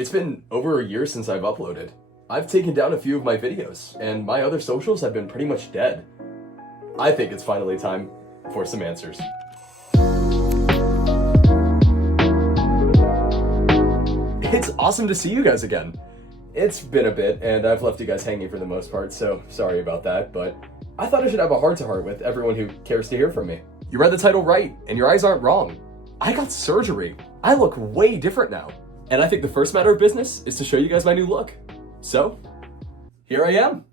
It's been over a year since I've uploaded. I've taken down a few of my videos, and my other socials have been pretty much dead. I think it's finally time for some answers. It's awesome to see you guys again. It's been a bit, and I've left you guys hanging for the most part, so sorry about that, but I thought I should have a heart-to-heart with everyone who cares to hear from me. You read the title right, and your eyes aren't wrong. I got surgery. I look way different now. And I think the first matter of business is to show you guys my new look. So, here I am.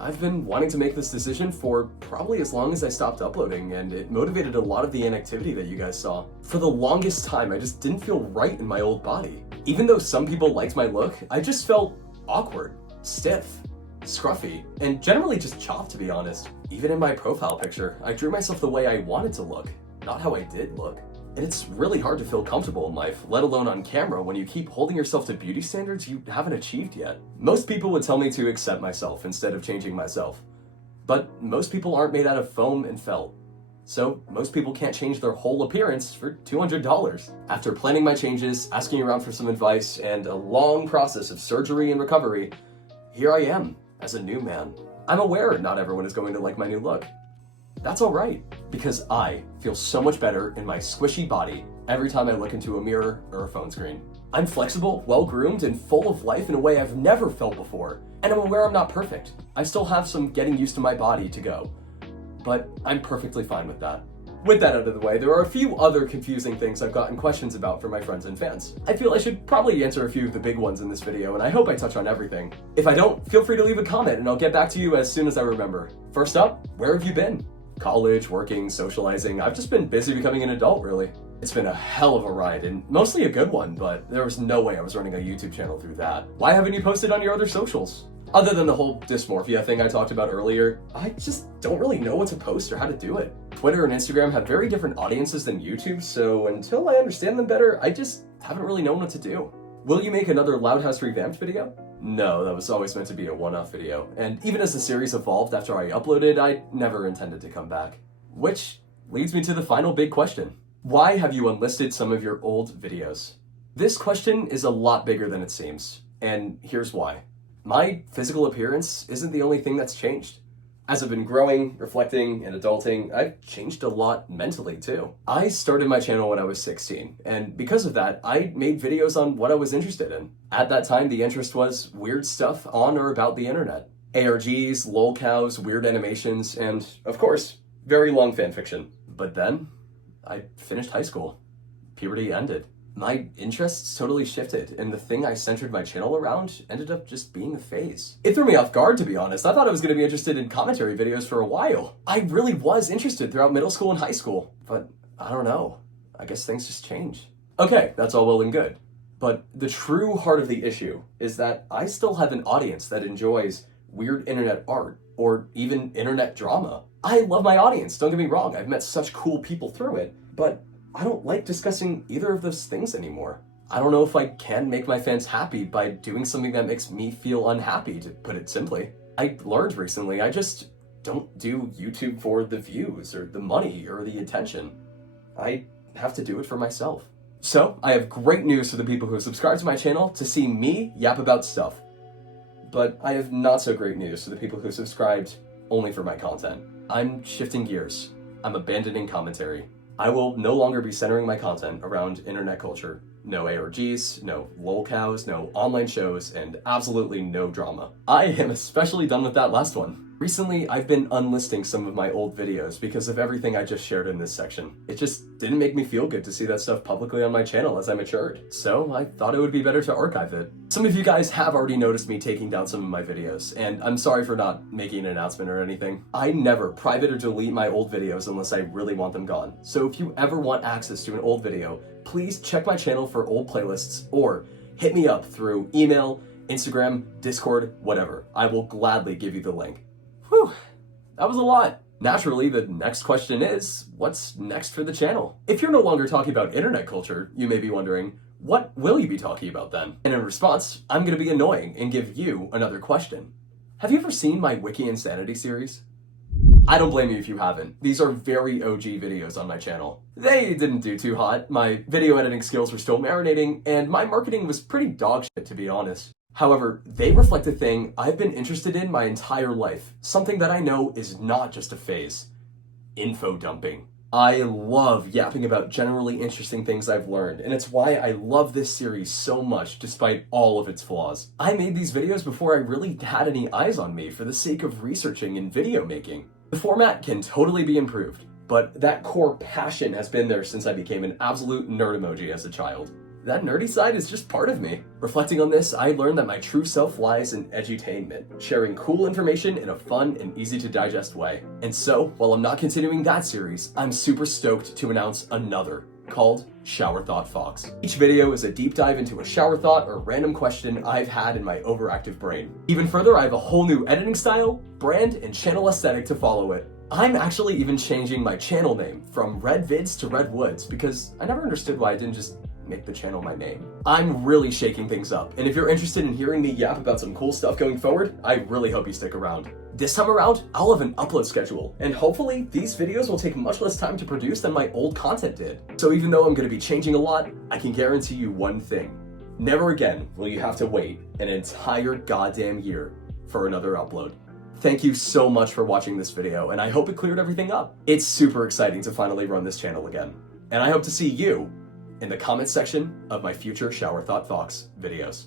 I've been wanting to make this decision for probably as long as I stopped uploading, and it motivated a lot of the inactivity that you guys saw. For the longest time, I just didn't feel right in my old body. Even though some people liked my look, I just felt awkward, stiff, scruffy, and generally just chopped, to be honest. Even in my profile picture, I drew myself the way I wanted to look, not how I did look. And it's really hard to feel comfortable in life, let alone on camera, when you keep holding yourself to beauty standards you haven't achieved yet. Most people would tell me to accept myself instead of changing myself. But most people aren't made out of foam and felt. So most people can't change their whole appearance for $200. After planning my changes, asking around for some advice, and a long process of surgery and recovery, here I am as a new man. I'm aware not everyone is going to like my new look. That's all right, because I feel so much better in my squishy body every time I look into a mirror or a phone screen. I'm flexible, well-groomed, and full of life in a way I've never felt before, and I'm aware I'm not perfect. I still have some getting used to my body to go, but I'm perfectly fine with that. With that out of the way, there are a few other confusing things I've gotten questions about from my friends and fans. I feel I should probably answer a few of the big ones in this video, and I hope I touch on everything. If I don't, feel free to leave a comment and I'll get back to you as soon as I remember. First up, where have you been? College, working, socializing. I've just been busy becoming an adult, really. It's been a hell of a ride, and mostly a good one, but there was no way I was running a YouTube channel through that. Why haven't you posted on your other socials? Other than the whole dysmorphia thing I talked about earlier, I just don't really know what to post or how to do it. Twitter and Instagram have very different audiences than YouTube, so until I understand them better, I just haven't really known what to do. Will you make another Loud House Revamped video? No, that was always meant to be a one-off video, and even as the series evolved after I uploaded, I never intended to come back. Which leads me to the final big question. Why have you unlisted some of your old videos? This question is a lot bigger than it seems, and here's why. My physical appearance isn't the only thing that's changed. As I've been growing, reflecting, and adulting, I've changed a lot mentally too. I started my channel when I was 16, and because of that, I made videos on what I was interested in. At that time, the interest was weird stuff on or about the internet. ARGs, lolcows, weird animations, and, of course, very long fanfiction. But then, I finished high school. Puberty ended. My interests totally shifted, and the thing I centered my channel around ended up just being a phase. It threw me off guard, to be honest. I thought I was going to be interested in commentary videos for a while. I really was interested throughout middle school and high school, but I don't know. I guess things just change. Okay, that's all well and good. But the true heart of the issue is that I still have an audience that enjoys weird internet art or even internet drama. I love my audience, don't get me wrong. I've met such cool people through it, but I don't like discussing either of those things anymore. I don't know if I can make my fans happy by doing something that makes me feel unhappy, to put it simply. I learned recently, I just don't do YouTube for the views or the money or the attention. I have to do it for myself. So, I have great news for the people who subscribe to my channel to see me yap about stuff. But I have not so great news for the people who subscribed only for my content. I'm shifting gears. I'm abandoning commentary. I will no longer be centering my content around internet culture. No ARGs, no lolcows, no online shows, and absolutely no drama. I am especially done with that last one. Recently, I've been unlisting some of my old videos because of everything I just shared in this section. It just didn't make me feel good to see that stuff publicly on my channel as I matured, so I thought it would be better to archive it. Some of you guys have already noticed me taking down some of my videos, and I'm sorry for not making an announcement or anything. I never private or delete my old videos unless I really want them gone. So if you ever want access to an old video, please check my channel for old playlists or hit me up through email, Instagram, Discord, whatever. I will gladly give you the link. Whew, that was a lot. Naturally, the next question is, what's next for the channel? If you're no longer talking about internet culture, you may be wondering, what will you be talking about then? And in response, I'm gonna be annoying and give you another question. Have you ever seen my Wiki Insanity series? I don't blame you if you haven't. These are very OG videos on my channel. They didn't do too hot, my video editing skills were still marinating, and my marketing was pretty dog shit, to be honest. However, they reflect a thing I've been interested in my entire life, something that I know is not just a phase. Info dumping. I love yapping about generally interesting things I've learned, and it's why I love this series so much despite all of its flaws. I made these videos before I really had any eyes on me for the sake of researching and video making. The format can totally be improved, but that core passion has been there since I became an absolute nerd emoji as a child. That nerdy side is just part of me. Reflecting on this, I learned that my true self lies in edutainment, sharing cool information in a fun and easy to digest way. And so, while I'm not continuing that series, I'm super stoked to announce another, called Shower Thought Fox. Each video is a deep dive into a shower thought or random question I've had in my overactive brain. Even further, I have a whole new editing style, brand, and channel aesthetic to follow it. I'm actually even changing my channel name from ReddVids to ReddVids because I never understood why I didn't just make the channel my name. I'm really shaking things up, and if you're interested in hearing me yap about some cool stuff going forward, I really hope you stick around. This time around, I'll have an upload schedule, and hopefully these videos will take much less time to produce than my old content did. So even though I'm going to be changing a lot, I can guarantee you one thing. Never again will you have to wait an entire goddamn year for another upload. Thank you so much for watching this video, and I hope it cleared everything up. It's super exciting to finally run this channel again, and I hope to see you in the comments section of my future Shower Thought Fox videos.